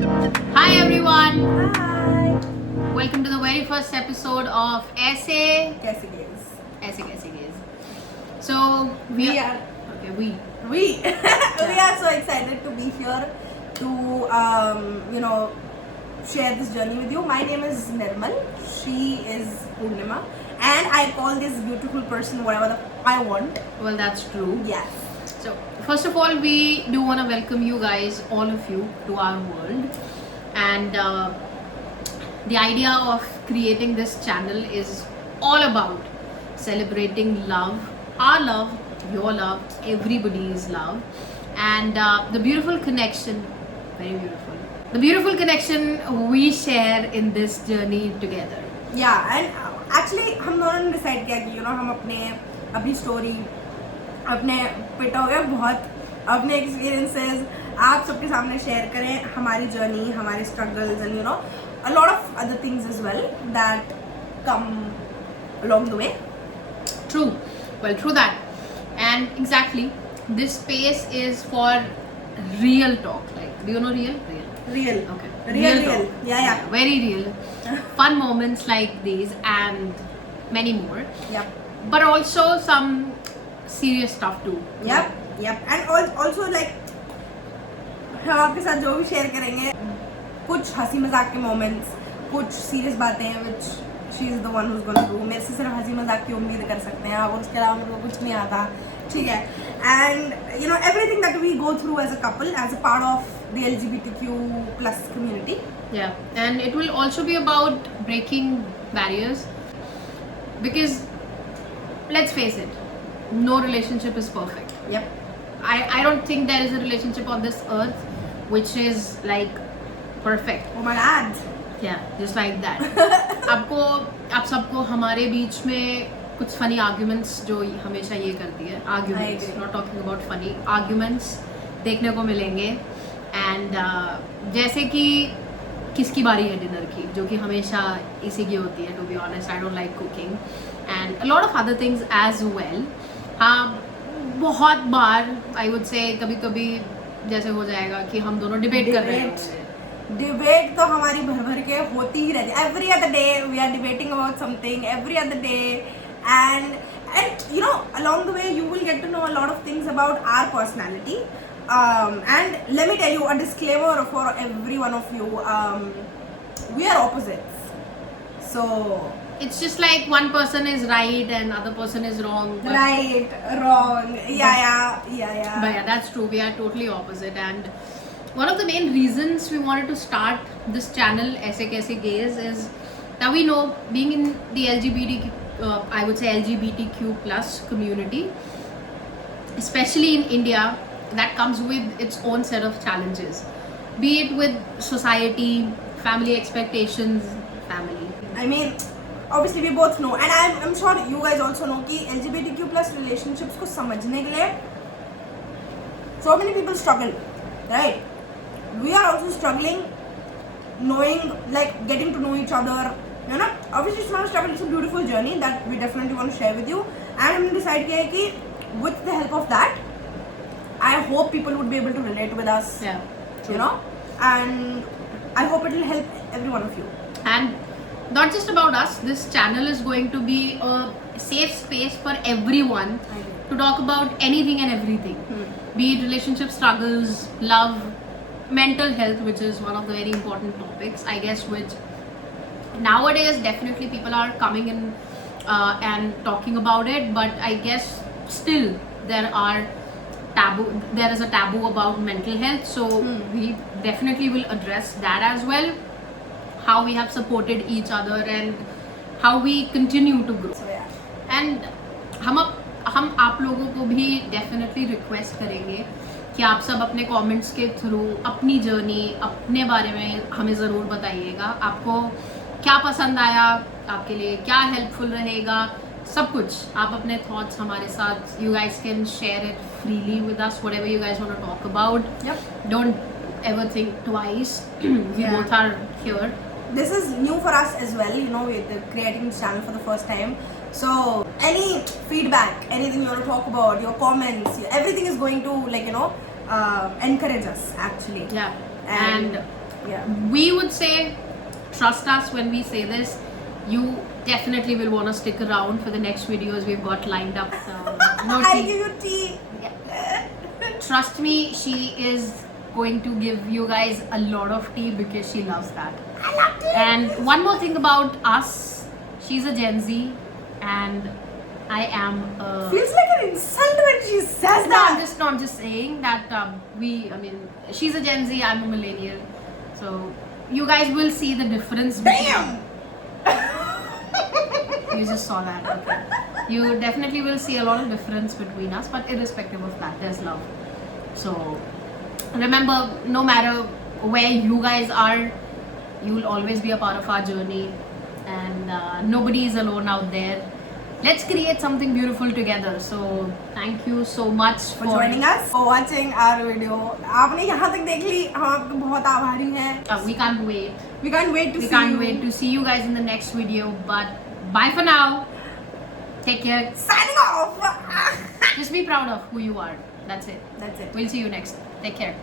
Hi everyone! Hi. Welcome to the very first episode of Aise Yes, it is. Kaise Gaze. So We are okay. We we are so excited to be here to share this journey with you. My name is Nirmal. She is Purnima, and I call this beautiful person whatever I want. well, that's true. Yes. So first of all, we do want to welcome you guys, all of you, to our world, and the idea of creating this channel is all about celebrating love, our love, your love, everybody's love, and the beautiful connection, very beautiful, the beautiful connection we share in this journey together. Yeah, and actually हम दोनों ने decide किया कि हम अपनी story अपने पिट हो गए बहुत अपने एक्सपीरियंसेस आप सबके सामने शेयर करें, हमारी जर्नी, हमारे struggles and a lot of other things as well that come along the way. True. Well, true that. And exactly, this space is for real talk. Like, do you know real? Real. Okay. Real. talk. Yeah. Very real. Fun moments like these and many more. Yep. But also some serious stuff too. Yep. And also like हम आपके साथ जो भी share करेंगे कुछ हंसी मजाक के मोमेंट्स, कुछ सीरियस बातें which she is the one who's going to do. मेरे से सिर्फ हंसी मजाक की उम्मीद कर सकते हैं आप, उसके अलावा मेरे को कुछ नहीं आता, ठीक है. And everything that we go through as a couple, as a part of the LGBTQ plus community. Yeah. And it will also be about breaking barriers. Because, let's face it, no relationship is perfect. Yep. I don't think there is a relationship on this earth which is like perfect. Oh my God. Yeah, just like that. आप सबको हमारे बीच में कुछ funny arguments जो हमेशा ये करती है, arguments, not talking about funny arguments देखने को मिलेंगे. And जैसे कि किसकी बारी है डिनर की, जो कि हमेशा इसी की होती है. To be honest, I don't like cooking and a lot of other things as well. हाँ, बहुत बार I would say कभी जैसे हो जाएगा कि हम दोनों डिबेट कर रहे हैं. डिबेट तो हमारी भर के होती ही रहती है. Every other day we are debating about something. Every other day, and along the way you will get to know a lot of things about our personality. And let me tell you a disclaimer for every one of you. We are opposites, so It's just like one person is right and other person is wrong. right, wrong, yeah. But yeah, that's true. We are totally opposite. And one of the main reasons we wanted to start this channel, Aise Kaise Gaze, is that we know being in the I would say LGBTQ plus community, especially in India, that comes with its own set of challenges. Be it with society, family expectations, I mean, obviously we both know, and I'm sure you guys also know कि LGBTQ plus relationships को समझने के लिए so many people struggle, right? We are also struggling knowing, like getting to know each other. Obviously it's not a struggle, it's a beautiful journey that we definitely want to share with you. And हमने decide किया है कि with the help of that, I hope people would be able to relate with us. Yeah, true. And I hope it will help every one of you. And not just about us, this channel is going to be a safe space for everyone to talk about anything and everything. Be it relationship struggles, love, mental health, which is one of the very important topics, I guess, which nowadays definitely people are coming in and talking about it, but I guess still there is a taboo about mental health, so we definitely will address that as well, how we have supported each other and how we continue to grow. So yeah. And हम आप लोगों को भी definitely request करेंगे कि आप सब अपने कमेंट्स के थ्रू अपनी जर्नी, अपने बारे में हमें ज़रूर बताइएगा. आपको क्या पसंद आया, आपके लिए क्या हेल्पफुल रहेगा, सब कुछ आप अपने थॉट्स हमारे साथ, you guys can share it freely with us, whatever you guys want to talk about. Don't ever think twice. We both are here. This is new for us as well, we're creating this channel for the first time. So any feedback, anything you want to talk about, your comments, everything is going to encourage us actually. Yeah. And Yeah. We would say, trust us when we say this. You definitely will want to stick around for the next videos we've got lined up. No I'll tea. give you tea. Trust me, she is going to give you guys a lot of tea because she loves that. I love tea. And one more thing about us, she's a Gen Z and I am a... Feels like an insult when she says No, that. I'm just saying that she's a Gen Z, I'm a millennial. So you guys will see the difference. Damn. You just saw that. Okay. You definitely will see a lot of difference between us, but irrespective of that, there's love. So remember, no matter where you guys are, you will always be a part of our journey, and nobody is alone out there. Let's create something beautiful together. So thank you so much For joining us, for watching our video. आपने यहाँ तक देख ली, हम आपको बहुत आभारी हैं. We can't wait. We can't wait to We see can't you. wait to see you guys in the next video. But bye for now. Take care. Signing off. Just be proud of who you are. That's it. That's it. We'll see you next. Take care.